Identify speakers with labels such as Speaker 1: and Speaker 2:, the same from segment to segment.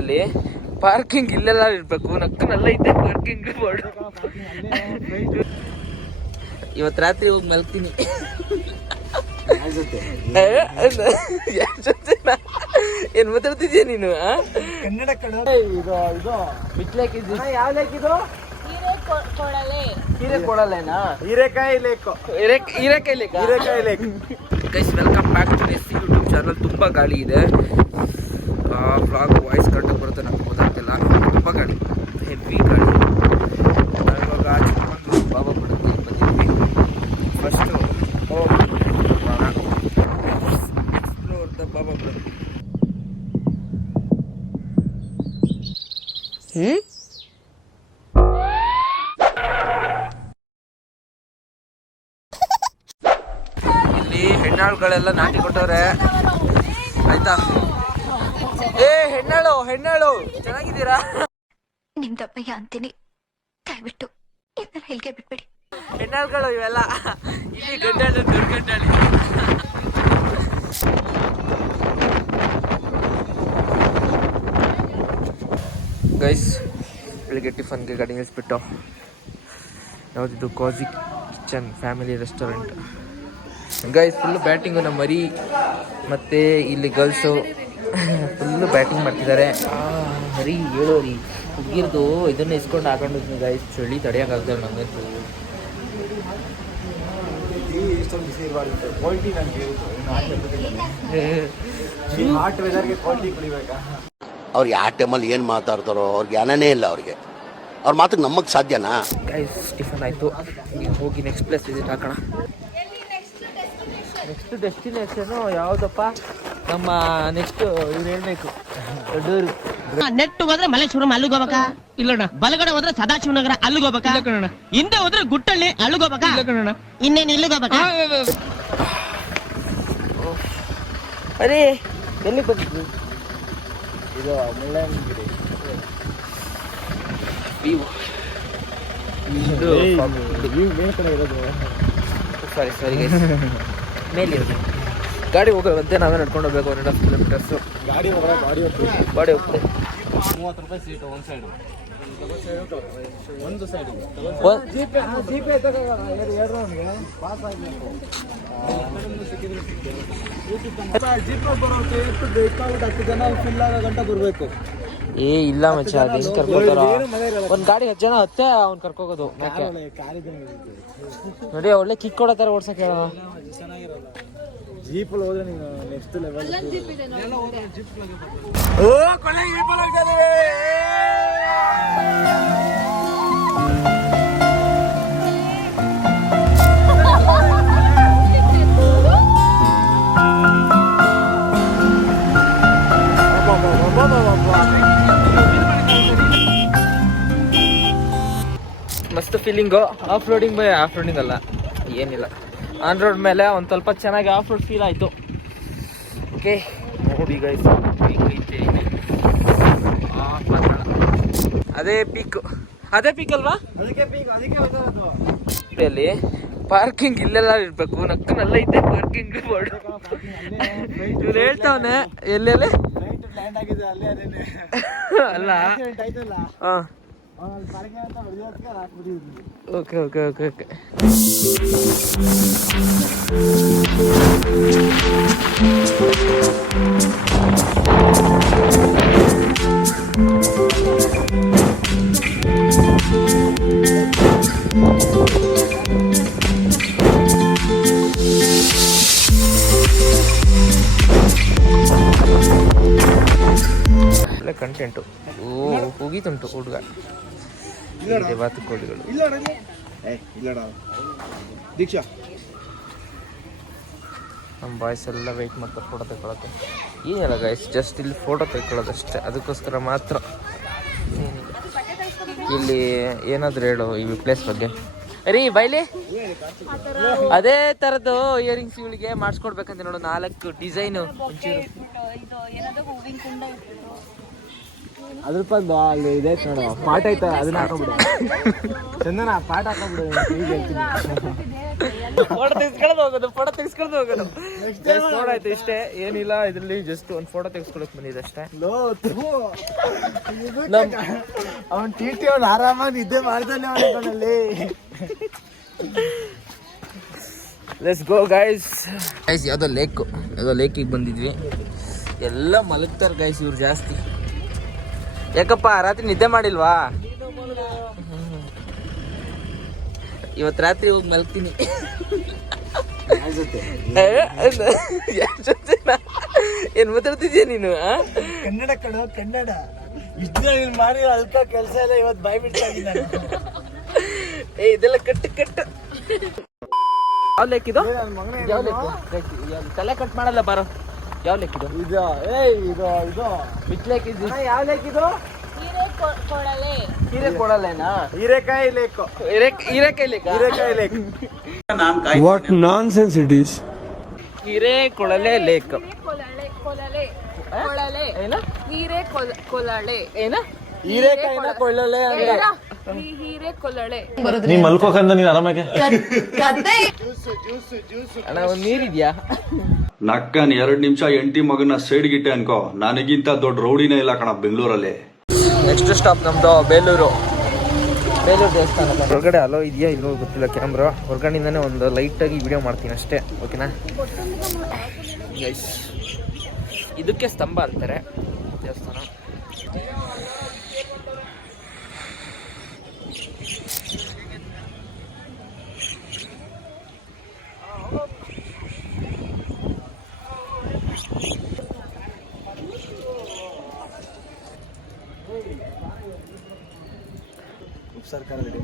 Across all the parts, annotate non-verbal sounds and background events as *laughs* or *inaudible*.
Speaker 1: ಅಲ್ಲಿ ಪಾರ್ಕಿಂಗ್ ಇಲ್ಲೆಲ್ಲ ಇರ್ಬೇಕು. ನಕ್ಕನಲ್ಲ ಐತೆ ಪಾರ್ಕಿಂಗ್ ಬೋರ್ಡ್ ಇವತ್ತು ರಾತ್ರಿ ಹೋಗಿ ಮಲ್ತೀನಿ? ಏನ್ ಮಾತಾಡ್ತಿದ್ಯ ನೀನು
Speaker 2: ಕನ್ನಡ ಕನ್ನಡ ಇದು ಇದು.
Speaker 1: ಬಿಟ್ಲಾಕಿದ್ದು.
Speaker 2: ಯಾವ ಲೇಕ್ ಇದು?
Speaker 1: ಹೀರೆ ಕೊಡಲ್ಲೇನಾ
Speaker 2: ಹೀರೆಕಾಯಿ ಲೇಕ್.
Speaker 1: ಹೀರೆ- ಹೀರೆಕಾಯಿ ಲೇಕ್?
Speaker 2: ಹೀರೆಕಾಯಿ lake.
Speaker 1: Guys welcome back to S YouTube channel ತುಂಬಾ ಗಾಳಿ ಇದೆ. ವ್ಲಾಗ್ ವಾಯ್ಸ್ ಕರೆಕ್ಟಾಗಿ ಬರುತ್ತೆ ನನಗೆ ಗೊತ್ತಾಗ್ತಿಲ್ಲ. ತುಂಬ ಗಾಡಿ ಹೆವಿ ಗಾಡಿ. ಇವಾಗ ಚಿಕ್ಕಮಂಗ್ಳೂರು ಬಾಬಾ ಬಿಡುತ್ತೆ ಬಂದಿದ್ವಿ ಫಸ್ಟು ಎಕ್ಸ್ಪ್ಲೋರ್ ದ ಬಾಬಾ ಬಿಡುತ್ತೆ ಹ್ಞೂ ಇಲ್ಲಿ ಹೆಣ್ಣಾಳುಗಳೆಲ್ಲ ನಾಟಿ ಕೊಟ್ಟವ್ರೆ. ಆಯ್ತಾ? ಏ ಹೆಣ್ಣಾಳು ಹೆಣ್ಣಾಳು. ಚೆನ್ನಾಗಿದ್ದೀರಾ?
Speaker 3: ನಿಮ್ದಪ್ಪಯ್ಯ ಅಂತೀನಿ. ದಯವಿಟ್ಟು ಇದನ್ನ ಬಿಟ್ಬಿಡಿ.
Speaker 1: ಹೆಣ್ಣಾಳುಗಳು ಇವೆಲ್ಲ. ಇಲ್ಲಿ ಗಡ್ಡಾಳು ದೊಡ್ಡ ಗಡ್ಡಾಳಿ ಗೈಸ್ ಬೆಳಿಗ್ಗೆ ಟಿಫನ್ಗೆ ಗಾಡಿ ನಿಲ್ಲಿಸ್ಬಿಟ್ಟು ಯಾವುದಿದ್ದು Kaji kitchen family restaurant guys full batting ನಮ್ಮ ಮರಿ ಮತ್ತು ಇಲ್ಲಿ ಗರ್ಲ್ಸು ಫುಲ್ಲು ಬ್ಯಾಟಿಂಗ್ ಮಾಡ್ತಿದ್ದಾರೆ ಹರಿ ಹೇಳೋ ಹೇಳೋರಿ ಹುಡುಗಿರ್ದು ಇದನ್ನ ಇಸ್ಕೊಂಡು ಹಾಕೊಂಡು ಗೈಸ್ ಚಳಿ ತಡೆಯೋಕ್ಕಾಗ್ತದೆ ನಂಗಂತೂ
Speaker 2: ಇಷ್ಟೊಂದು ಆ ಇರಬಾರ್ದು ಕ್ವಾಲಿಟಿ ನನಗೆ ಹಾಟ್ ವೆದರ್ಗೆ ಕ್ವಾಲಿಟಿ ಕುಡಿಬೇಕಾ?
Speaker 4: ಅವ್ರು ಯಾವ ಟೈಮಲ್ಲಿ ಏನು ಮಾತಾಡ್ತಾರೋ ಅವ್ರಿಗೆ ಜ್ಞಾನನೇ ಇಲ್ಲ ಅವ್ರಿಗೆ. ಅವ್ರ ಮಾತಿಗೆ ನಮಗೆ ಸಾಧ್ಯನಾ?
Speaker 1: ಗೈಸ್ ಟಿಫನ್ ಆಯಿತು. ಹೋಗಿ ನೆಕ್ಸ್ಟ್ ಪ್ಲೇಸ್ ವಿಸಿಟ್ ಹಾಕೋಣ. ನೆಕ್ಸ್ಟ್ ಡೆಸ್ಟಿನೇಷನು ಯಾವುದಪ್ಪ? ನಮ್ಮ ನೆಕ್ಸ್ಟ್ ಇವ್ರು ಹೇಳ್ಬೇಕು. ದೊಡ್ಡೂರು
Speaker 5: ನೆಟ್ಟು ಹೋದ್ರೆ ಮಲ್ಲೇಶ್ವರಂ ಅಲ್ಲಿಗೆ ಹೋಗ್ಬೇಕಾ? ಇಲ್ಲಣ್ಣ ಬಲಗಡೆ ಹೋದ್ರೆ ಸದಾಶಿವನಗರ ಅಲ್ಲಿಗೆ ಹೋಗ್ಬೇಕಾ? ಇಲ್ಲ ಕಣಣ್ಣ. ಹಿಂದೆ ಹೋದ್ರೆ ಗುಟ್ಟಳ್ಳಿ ಅಲ್ಲಿಗೆ ಹೋಗ್ಬೇಕಾ? ಇಲ್ಲ ಕಣಣ್ಣ. ಇನ್ನೇನು ಇಲ್ಲಿಗೆ ಹೋಗ್ಬೇಕಾ?
Speaker 1: ಅರೇ ಎಲ್ಲಿ ಬಂದಿದ್ದು?
Speaker 2: ಇದು ಮುಳ್ಳಯ್ಯನಗಿರಿ.
Speaker 1: ವ್ಯೂ ಇದು
Speaker 2: ವ್ಯೂ ಮೇಲ್ ಕಡೆ ಇರೋದು.
Speaker 1: ಸಾರಿ ಸಾರಿ ಗೈಸ್ ಮೇಲೆ ಗಾಡಿ ಹೋಗೋದಂತೆ ನಾವೇ ನಡ್ಕೊಂಡು ಹೋಗ್ಬೇಕು ಒನ್ ಆ್ಯಂಡ್ ಹಾಫ್ ಕಿಲೋಮೀಟರ್ಸು
Speaker 2: ಗಾಡಿ ಹೋಗಲ್ಲ ಗಾಡಿ ಹೋಗ್ತೀವಿ
Speaker 1: ಗಾಡಿ ಹೋಗ್ತದೆ
Speaker 2: ಮೂವತ್ತು ರೂಪಾಯಿ ಸೀಟು ಒಂದು ಸೈಡು ಒಂದು ಸೈಡ್
Speaker 1: ಒಂದ್-
Speaker 2: ಜೀಪೆ ಜೀಪೆ ಎರಡು ನಮಗೆ ಪಾಸ್ ಆಗಬೇಕು. ಜೀಪ್ ಬರೋಕೆ ಎಷ್ಟು ಬೇಕಾಗುತ್ತೆ? ಹತ್ತು ಜನ ಫಿಲ್ ಆಗೋ ಗಂಟೆ ಬರಬೇಕು.
Speaker 1: ಏ ಇಲ್ಲ ಮಚ್ಚ ಹೆಂಗ್ ಕರ್ಕೋತಾರ. ಒಂದ್ ಗಾಡಿ ಹತ್ತು ಜನ ಹತ್ತೆ ಅವ್ನ್ ಕರ್ಕೋಗೋದು. ನೋಡಿ ಒಳ್ಳೆ ಕಿಕ್ ಕೊಡತ್ತಾರ ಓಡ್ಸಕ್ಕೆ ಓಡ್ಸಕ್ ಹೇಳ
Speaker 2: ಚೆನ್ನಾಗಿರಲ್ಲ ಜೀಪಲ್ಲಿ ಹೋದ್ರೆ ನೀನು ನೆಕ್ಸ್ಟ್ ಲೆವೆಲ್
Speaker 1: ಮಸ್ತ್ feeling off roading by off roading ಅಲ್ಲ. ಏನಿಲ್ಲ. ಆನ್ ರೋಡ್ ಮೇಲೆ ಒಂದು ಸ್ವಲ್ಪ ಚೆನ್ನಾಗಿ ಆಫ್ ರೋಡ್ ಫೀಲ್ ಆಯಿತು. ಓಕೆ ನೋಡಿ ಗೈಸ್ ಅದೇ ಪೀಕ್ ಅದೇ ಪೀಕ್ ಅಲ್ವಾ?
Speaker 2: ಅದಕ್ಕೆ ಪೀಕ್ ಅದಕ್ಕೆ ಹೋಗೋದು
Speaker 1: ಅಲ್ಲಿ ಪಾರ್ಕಿಂಗ್ ಇಲ್ಲೆಲ್ಲ ಇರ್ಬೇಕು. ನಕ್ಕನಲ್ಲ ಐತೆ ಪಾರ್ಕಿಂಗ್ ಬೋರ್ಡ್ ಇವ್ರು ಹೇಳ್ತಾವನೆ ಎಲ್ಲೆಲ್ಲಿ
Speaker 2: ಅಲ್ಲೇ
Speaker 1: ಹಾಂ *laughs* okay okay okay okay content ಓ ಹೋಗಿತುಂಟು ಹುಡುಗ ಬಾತು ಕೋಳಿಗಳು
Speaker 2: ಇಲ್ಲ. ಏ ಇಲ್ಲಡ ದೀಕ್ಷಾ.
Speaker 1: ನಮ್ಮ ಬಾಯ್ಸ್ ಎಲ್ಲ ವೆಯ್ಟ್ ಮಾಡ್ತಾರೆ ಫೋಟೋ ತೆಗೊಳಕ್ಕೆ ಏನಿಲ್ಲ ಗಾಯ್ಸ್ ಜಸ್ಟ್ ಇಲ್ಲಿ ಫೋಟೋ ತೆಕ್ಕೊಳ್ಳೋದಷ್ಟೇ. ಅದಕ್ಕೋಸ್ಕರ ಮಾತ್ರ ಇಲ್ಲಿ ಏನಾದರೂ ಹೇಳು ಈ ಪ್ಲೇಸ್ ಬಗ್ಗೆ. ರೀ ಬೈಲಿ. ಅದೇ ಥರದ್ದು ಇಯರಿಂಗ್ಸ್ ಇವಳಿಗೆ ಮಾಡಿಸ್ಕೊಡ್ಬೇಕಂತ ನೋಡು ನಾಲ್ಕು ಡಿಸೈನು ಒಂಚೂರು
Speaker 2: ಅದ್ರ ರೂಪಾಯಿ ಅಲ್ಲಿ ಇದೆ ನೋಡು. ಪಾಟ್ ಐತ ಅದನ್ನ ಹಾಕೊಂಬಿಡು ಚಂದನ ಪಾಟ್ ಹಾಕೊಂಬಿಡು ಹೀಗೆ ಹೇಳ್ತೀನಿ.
Speaker 1: ಫೋಟೋ ತೆಗೆಸ್ಕೊಳ್ಳೋದು ಹೋಗೋದು ಫೋಟೋ ತೆಗೆಸ್ಕೊಳ್ಳೋದು ಹೋಗೋದು. ನೋಡಾಯ್ತು ಇಷ್ಟೇ. ಏನಿಲ್ಲ ಇದರಲ್ಲಿ ಜಸ್ಟ್ ಒಂದು ಫೋಟೋ ತೆಗೆಸ್ಕೊಳಕ್ ಬಂದಿದೆ ಅಷ್ಟೇ.
Speaker 2: ಲೋ ಅವನ್ ಟಿ ಟಿ ಅವ್ನು ಆರಾಮಾಗಿ ನಿದ್ದೆ ಮಾಡ್ತಾನೆ ಅವನಲ್ಲಿ
Speaker 1: ಲೆಟ್ಸ್ ಗೋ ಗೈಸ್ ಗೈಸ್ ಯಾವುದೋ ಲೇಕು ಯಾವುದೋ ಲೇಕಿಗೆ ಬಂದಿದ್ವಿ. ಎಲ್ಲ ಮಲಗ್ತಾರೆ ಗೈಸ್ ಇವ್ರು ಜಾಸ್ತಿ. ಯಾಕಪ್ಪ ರಾತ್ರಿ ನಿದ್ದೆ ಮಾಡಿಲ್ವಾ? ಇವತ್ತು ರಾತ್ರಿ ಹೋಗಿ ಮಲ್ತೀನಿ? ಏನ್ ಮಾತಾಡ್ತಿದ್ಯ ನೀನು?
Speaker 2: ಕನ್ನಡ ಕಣ ಕನ್ನಡ. ಇಷ್ಟು ನೀನ್ ಮಾಡಿ ಅಲ್ಕ ಕೆಲಸ ಎಲ್ಲ ಇವತ್ತು ಬಾಯ್ ಬಿಡ್ತಾ
Speaker 1: ಏ ಇದೆಲ್ಲ ಕಟ್ಟು ಕಟ್ಟು. ಯಾವ ಲೇಕ್ ಇದು?
Speaker 2: ಮಗನೇ
Speaker 1: ಯಾವ ಲೇಕ್ ತಲೆ ಕಟ್ ಮಾಡಲ್ಲ ಬಾರೋ. ಯಾವ ಲೆಕ್ಕ ಇದು?
Speaker 2: ಇದು ಏ ಇದು ಇದು.
Speaker 1: ವಿಚ್ ಲೇಕ್ ಇದು
Speaker 2: ಯಾವ ಲೆಕ್ಕ ಇದು?
Speaker 1: ಹೀರೆ ಕೊಡಲೇನಾ
Speaker 2: ಹೀರೆಕಾಯಿ ಲೇಕು.
Speaker 1: ಹೀರೆಕಾಯಿ ಲೇಕ?
Speaker 2: ಹೀರೆಕಾಯಿ lake.
Speaker 6: What nonsense it is.
Speaker 1: ಹೀರೆ ಕೊಳಲೆ ಲೇಕ್.
Speaker 7: ಹೀರೆ ಕೊಳಲೆ
Speaker 1: ಏನ?
Speaker 2: ಹೀರೆಕಾಯಿನ ಕೊಳ್ಳಲೆ ಅಂದ್ರೆ?
Speaker 7: ಹೀರೆ ಕೊಲಳೆ
Speaker 6: ನೀ ಮಲ್ಕೋಕಂದ ನೀನ್ ಆರಾಮಾಗೆ?
Speaker 1: ಅಣ್ಣ ಒಂದ್ ನೀರಿದ್ಯಾ
Speaker 8: ನಕ್ಕನ್ ಎರಡ್ ನಿಮಿಷ ಎಂಟಿ ಮಗನ ಸೈಡ್ ಗಿಟ್ಟೆ ಅನ್ಕೋ. ನನಗಿಂತ ದೊಡ್ಡ ರೌಡಿನೇ ಇಲ್ಲ ಕಣ ಬೆಂಗಳೂರಲ್ಲಿ.
Speaker 1: ನೆಕ್ಸ್ಟ್ ಸ್ಟಾಪ್ ನಮ್ದು ಬೇಲೂರು. ಬೇಲೂರು ದೇವಸ್ಥಾನ. ಹೊರಗಡೆ ಅಲೋ ಇದೆಯಾ ಇಲ್ಲೋ ಗೊತ್ತಿಲ್ಲ ಕ್ಯಾಮ್ರಾ ಹೊರಗಡೆಯಿಂದನೇ ಒಂದು ಲೈಟಾಗಿ ವಿಡಿಯೋ ಮಾಡ್ತೀನಿ ಅಷ್ಟೇ. ಓಕೆನಾ ಗೈಸ್ ಇದಕ್ಕೆ ಸ್ತಂಭ ಅಂತಾರೆ ದೇವಸ್ಥಾನ.
Speaker 2: ಸರ್ಕಾರ ರೆಡಿ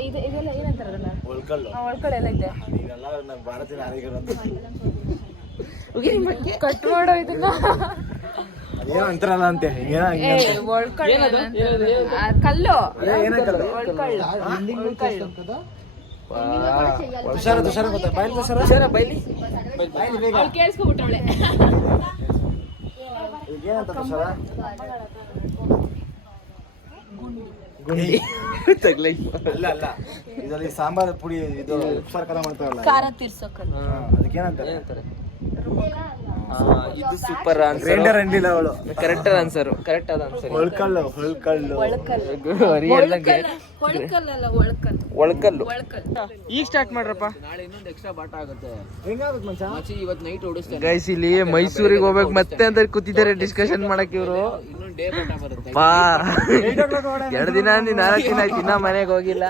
Speaker 2: ಇದು
Speaker 7: ಇದೆಲ್ಲ ಏನಂತಾರ ಅದನ್ನ
Speaker 2: ಒಳ್ಕಲ್ಲು
Speaker 7: ಆ, ಒಳ್ಕಳೆ ಎಲ್ಲ ಇದೆ.
Speaker 2: ನಮ್ಮ ಭಾರತೀಯ ಅಂತ.
Speaker 7: ಕಟ್ ಮಾಡೋ ಇದನ್ನ.
Speaker 2: ಅಂತಾರಲ್ಲ ಅಂತೆ.
Speaker 7: ಕಲ್ಲು.
Speaker 2: ತುಷಾರ ತುಷಾರ ಗೊತ್ತಾ?
Speaker 1: ಹುಷಾರ ಬೈಲಿ.
Speaker 7: ಕೇಳಿಸ್ಕೊಬಿಟ್ಟವಳೆ
Speaker 2: ಏನಂತ
Speaker 1: ತಗ್ಲೈ
Speaker 2: ಅಲ್ಲ ಅಲ್ಲ. ಇದರಲ್ಲಿ ಸಾಂಬಾರ್ ಪುಡಿ ಇದು ಉಪ್ಸಾರ ಕಲ ಮಾಡ್ತಾರಲ್ಲ
Speaker 7: ಖಾರ ತೀರ್ಸೋಕಲ್ಲ.
Speaker 2: ಹಾ, ಅದಕ್ಕೇನಂತಾರೆ?
Speaker 1: ಏನಂತಾರೆ? ಇದು ಸೂಪರ್ ಆನ್ಸರ್
Speaker 2: ಗ್ರೈಂಡರ್ ಅವಳು.
Speaker 1: ಕರೆಕ್ಟ್ ಆನ್ಸರ್ ಕರೆಕ್ಟ್ ಆದ ಆನ್ಸರ್
Speaker 7: ಒಳ್ಕಲ್ಲು ಒಳ್ಕಲ್ಲು
Speaker 1: ಒಳಕಲ್ಲು
Speaker 7: ಒಳ್ಕಲ್
Speaker 1: ಈಗ ಸ್ಟಾರ್ಟ್ ಮಾಡ್ರಪ್ಪ. ನಾಳೆ ಇನ್ನೊಂದು ಎಕ್ಸ್ಟ್ರಾ ಬಾಟ ಆಗುತ್ತೆ.
Speaker 2: ಹೆಂಗಾಗುತ್ತೆ ಮಚ್ಚ?
Speaker 1: ಮಚ್ಚಿ ಇವತ್ತು ನೈಟ್ ಓಡಿಸ್ತಾರೆ. ಗೈಸ್ ಇಲ್ಲಿ ಮೈಸೂರಿಗೆ ಹೋಗ್ಬೇಕು. ಮತ್ತೆ ಅಂತ ಕೂತಿದ್ದಾರೆ ಡಿಸ್ಕಷನ್ ಮಾಡಕ್ ಇವರು. ಇನ್ನೊಂದು ಡೇ ಬಾಟ ಬರುತ್ತೆ. ಬಾ. ಎರಡು ದಿನ ನಾಲ್ಕು ದಿನ ಆಯ್ತು ಇನ್ನ ಮನೆಗೆ ಹೋಗಿಲ್ಲ.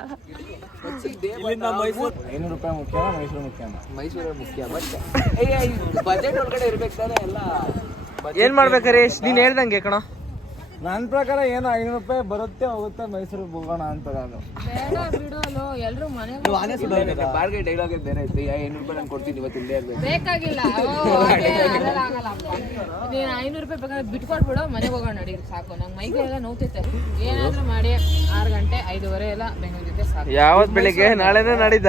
Speaker 2: ಐನೂರು ರೂಪಾಯಿ ಮುಖ್ಯ ಮೈಸೂರು ಮುಖ್ಯ
Speaker 1: ಮೈಸೂರಲ್ಲಿ ಮುಖ್ಯ ಬಟ್ ಬಜೆಟ್ ಒಳಗಡೆ ಇರ್ಬೇಕು ತಾನೆ ಎಲ್ಲ. ಏನ್ ಮಾಡ್ಬೇಕಾರೆ ನೀನ್ ಹೇಳ್ದಂಗೆ ಕಣ.
Speaker 2: ನನ್ನ ಪ್ರಕಾರ ಏನು ಐನೂರು ರೂಪಾಯಿ ಬರುತ್ತೆ ಹೋಗುತ್ತೆ ಮೈಸೂರಿಗೆ ಹೋಗೋಣ ಅಂತ ನಾನು.
Speaker 7: ಬೇಡ ಬಿಡೋನು ಎಲ್ರು ಮನೆಗೆ
Speaker 1: ಬಾರ್ಗೆ ಡೈಲಾಗ್ ಬೇರೆ ಐತಿ ಐನೂರು ರೂಪಾಯಿ ನಾನು ಕೊಡ್ತೀನಿ ಇವತ್ತು ಇಲ್ಲೇ ಇರ್ಬೇಕು.
Speaker 7: ಬೇಕಾಗಿಲ್ಲ. ಓ, ಅದೇ, ಅದೆಲ್ಲ ಆಗಲ್ಲಪ್ಪ. ನೀನ್ ಐನೂರು ರೂಪಾಯಿ ಬೇಕಾದ್ರೆ ಬಿಟ್ಕೊಟ್ಬಿಡು ಮನೆಗೆ ಹೋಗೋಣ ನಡಿ ಸಾಕು. ನಂಗೆ ಮೈಗೆ ಎಲ್ಲ ನೋವ್ತೈತೆ ಏನಾದ್ರೂ ಮಾಡಿ ಆರು ಗಂಟೆ ಐದುವರೆ ಎಲ್ಲ ಬೆಂಗಳೂರಿಗೆ ಸಾಕು.
Speaker 1: ಯಾವತ್ ಬೆಳಿಗ್ಗೆ? ನಾಳೆನೇ ನಾಡಿದ್ದ?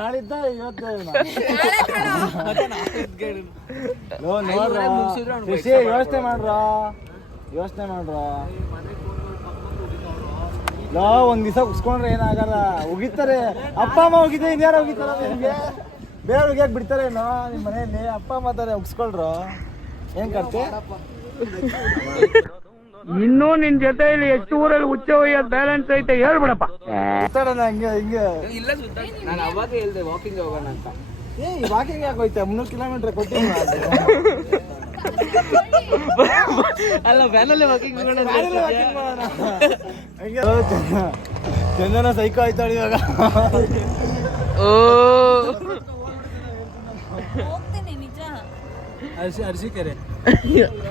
Speaker 2: ನಾಳಿದ್ದ ಇವತ್ತು ಲೋ, ನೋಡ್ರ. ಯೋಚನೆ ಮಾಡ್ರ. ಯೋಚನೆ ಮಾಡ್ರ? ಲೋ ಒಂದ್ ದಿವಸ ಉಸ್ಕೊಂಡ್ರೆ ಏನಾಗಲ್ಲ. ಉಗಿತಾರೆ ಅಪ್ಪ ಅಮ್ಮ ಹೋಗಿದ್ದೆ ಇನ್ಯಾರು ಹೋಗಿತಾರ ನಿಮ್ಗೆ? ಬೇರೆ ಹೋಗ್ಯಾಕ್ ಬಿಡ್ತಾರೇನೋ ನಿಮ್ ಮನೆಯಲ್ಲಿ ಅಪ್ಪ ಅಮ್ಮ ತಾರೆ ಉಗ್ಸ್ಕೊಳ್ರು? ಏನ್ ಕರ್ತೆ?
Speaker 6: ಇನ್ನೂ ನಿನ್ ಜೊತೆಯಲ್ಲಿ ಎಷ್ಟು ಊರಲ್ಲಿ ಉಚ್ಚ ಒಯ್ಯೋದ್ ಬ್ಯಾಲೆನ್ಸ್ ಐತೆ ಹೇಳ್ಬಿಡಪ್ಪ.
Speaker 2: ಹಂಗೆ ಹಿಂಗೆ.
Speaker 1: ಇಲ್ಲ ಸುತ್ತ ನಾನು ಅವಾಗ ಹೇಳ್ದೆ ವಾಕಿಂಗ್ ಹೋಗೋಣ ಅಂತ.
Speaker 2: ಏ ವಾಕಿಂಗ್ ಯಾಕೆ ಹೋಯ್ತಾ? ಮುನ್ನೂರು ಕಿಲೋಮೀಟರ್ ಕೊಟ್ಟಿಲ್ಲ
Speaker 1: ಅಲ್ಲ ವ್ಯಾನಲ್ಲಿ ವಾಕಿಂಗ್
Speaker 2: ಚಂದನ ಸೈಕೋ ಆಯ್ತಾಳ ಇವಾಗ.
Speaker 1: ಓ.
Speaker 9: ಹೋಗ್ತೀನಿ ನಿಜ.
Speaker 2: ಅರ್ಸಿ ಅರ್ಸಿಕೆರೆ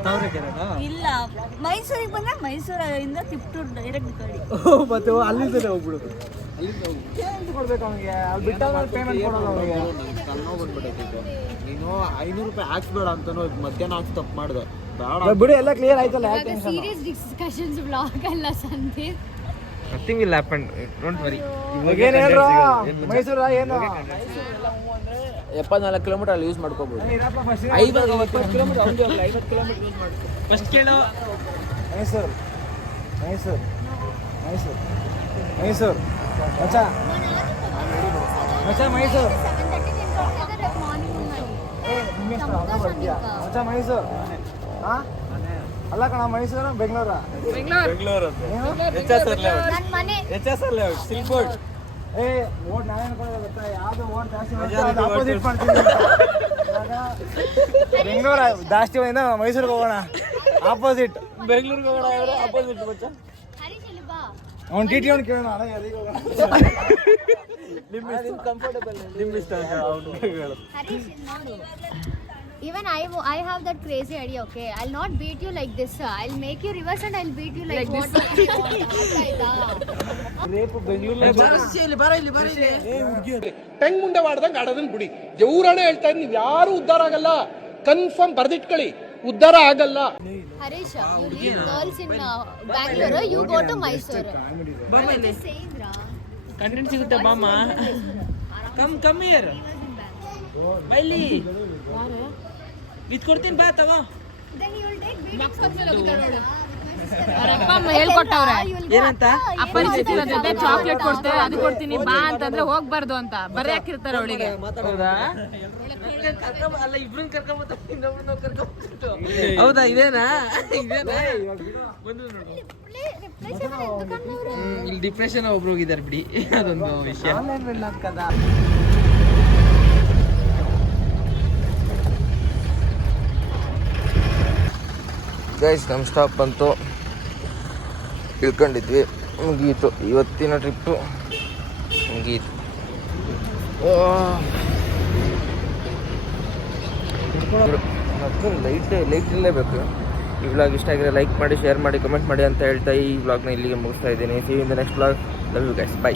Speaker 2: ತಾವರೆಕೆರೆನಾ
Speaker 9: ಇಲ್ಲ ಮೈಸೂರಿಗೆ ಬಂದ್ರೆ ಮೈಸೂರಿಂದ ತಿಪ್ಟೂರ್ ಡೈರೆಕ್ಟ್ ಗಾಡಿ.
Speaker 2: ಮತ್ತೆ ಅಲ್ಲಿಂದಲೇ ಹೋಗ್ಬಿಡು ಅಲ್ಲಿ ಕೊಡೋದು ಅವನಿಗೆ.
Speaker 1: ನೀನು ಐನೂರು ರೂಪಾಯಿ ಹಾಕ್ಸ್ಬೇಡ ಅಂತ ಮಧ್ಯಾಹ್ನ ಹಾಕಿ ತಪ್ಪು ಮಾಡಿದೆ.
Speaker 2: ಬಿಡು ಎಲ್ಲ ಕ್ಲಿಯರ್ ಆಯ್ತಲ್ಲ ಯಾಕೆ
Speaker 9: ಸೀರಿಯಸ್ ಡಿಸ್ಕಷನ್ಸ್ ಬ್ಲಾಗ್ ಅಲ್ಲ Sandeep
Speaker 1: nothing will happen don't worry
Speaker 2: ಇವಾಗ ಏನು ಹೇಳ್ರು? ಮೈಸೂರ ಏನು
Speaker 1: ಎಪ್ಪತ್ನಾಲ್ಕು ಕಿಲೋಮೀಟರ್ ಅಲ್ಲಿ ಯೂಸ್ ಮಾಡ್ಕೋಬಹುದು ಐವತ್ತು ಇಪ್ಪತ್ತು ಕಿಲೋಮೀಟರ್ ಅವ್ನಿಗೆ ಹೋಗ್ಲಿ ಐವತ್ತು ಕಿಲೋಮೀಟರ್ ಯೂಸ್ ಮಾಡ್ಕೊ ಫಸ್ಟ್ ಕೇಳು.
Speaker 2: ಮೈಸೂರು. ಮೈಸೂರು. ಮೈಸೂರು. ಮೈಸೂರು. अच्छा ಮೈಸೂರು. ಏ ನಿಂಗೆ ಮೈಸೂರು. ಹಾ ಅಲ್ಲ ಕಣ ಮೈಸೂರು ಬೆಂಗಳೂರ.
Speaker 7: ಬೆಂಗಳೂರು.
Speaker 9: ನನ್? ಮನೆ
Speaker 2: ಏ ಓಟ್ ನಾನು ಅನ್ಕೊಳ್ಳೋದು ಗೊತ್ತಾ? ಯಾವ್ದು ಓಟ್ ಜಾಸ್ತಿ ಆಪೋಸಿಟ್ ಮಾಡ್ತೀನಿ ಬೆಂಗಳೂರು ಜಾಸ್ತಿ ಬಂದ ಮೈಸೂರಿಗೆ ಹೋಗೋಣ. ಆಪೋಸಿಟ್ ಬೆಂಗಳೂರಿಗೆ ಹೋಗೋಣ ಅಪೋಸಿಟ್ ಆಪೋಸಿಟ್ ಬಚ್ಚ ಅವ್ನು ಟಿ ಟಿ ಅವ್ನು ಕೇಳೋಣ ಅಣ್ಣ ಎಲ್ಲಿಗೆ ಹೋಗೋಣ? ನಿಮ್ಮ ಕಂಫರ್ಟಬಲ್ ನಿಮ್ಮ ಇಷ್ಟ
Speaker 9: ಹರೀಶ್ ಇಲ್ಲಿ ನೋಡು Even I, I have that crazy idea, okay? I'll not beat you like this. sir. I'll make you reverse and I'll beat you like, what you
Speaker 2: ರೇಪು ಬೆಂಗಳೂರಲ್ಲಿ
Speaker 6: ಟೆಂಗ್ ಮುಂದೆ ಮಾಡ್ದಂಗೆ ಆಡೋದನ್ನ ಬಿಡಿ. ದೇವ್ರಾಣೆ ಹೇಳ್ತಾ ಇದ್ದೀನಿ ನೀವು ಯಾರು ಉದ್ಧಾರ ಆಗಲ್ಲ. ಕನ್ಫರ್ಮ್ ಬರ್ದಿಟ್ಕೊಳ್ಳಿ. ಉದ್ಧಾರ ಆಗಲ್ಲ.
Speaker 9: Harish, you leave girls in uh, Bangalore, you go to Mysore. I'm just saying, ra.
Speaker 5: Content ಸಿಗುತ್ತೆ ಬಾಮ್ಮ ಕಮ್ ಕಮ್ ಇಯರ್ ಬೈಲಿ ಬಿತ್ಕೊಡ್ತೀನಿ ಬಾ ತಗೋ
Speaker 9: Then you will take
Speaker 7: baby. ಅಮ್ಮ ಹೇಳ್ಕೊಟ್ಟವ್ರೆ.
Speaker 5: ಏನಂತ?
Speaker 7: ಅಪರಿಚಿತರ ಜೊತೆ ಚಾಕ್ಲೇಟ್ ಕೊಡ್ತೇವೆ ಅದು ಕೊಡ್ತೀನಿ ಬಾ ಅಂತಂದ್ರೆ ಹೋಗ್ಬಾರ್ದು ಅಂತ. ಬರೀ ಹಾಕಿರ್ತಾರೆ ಅವಳಿಗೆ.
Speaker 5: ಹೌದಾ? ಇದೇನಾ? ಇದೇನಾ? ಇಲ್ಲಿ ಡಿಪ್ರೆಷನ್ ಒಬ್ರು ಹೋಗಿದ್ದಾರೆ ಬಿಡಿ. ಅದೊಂದು ವಿಷಯ.
Speaker 1: ಗೈಸ್ ನಮ್ ಸ್ಟಾಪ್ ಬಂತು. ಇಳ್ಕೊಂಡಿದ್ವಿ. ಮುಗೀತು. ಇವತ್ತಿನ ಟ್ರಿಪ್ಪು ಮುಗೀತು. ಲೈಟ್ ಲೈಟ್ ಇರಲೇಬೇಕು ಈ ವ್ಲಾಗ್ ಇಷ್ಟ ಆಗಿದೆ ಲೈಕ್ ಮಾಡಿ ಶೇರ್ ಮಾಡಿ ಕಮೆಂಟ್ ಮಾಡಿ ಅಂತ ಹೇಳ್ತಾ ಈ ವ್ಲಾಗ್ನ ಇಲ್ಲಿಗೆ ಮುಗಿಸ್ತಾ ಇದ್ದೀನಿ. See in the next vlog love you guys bye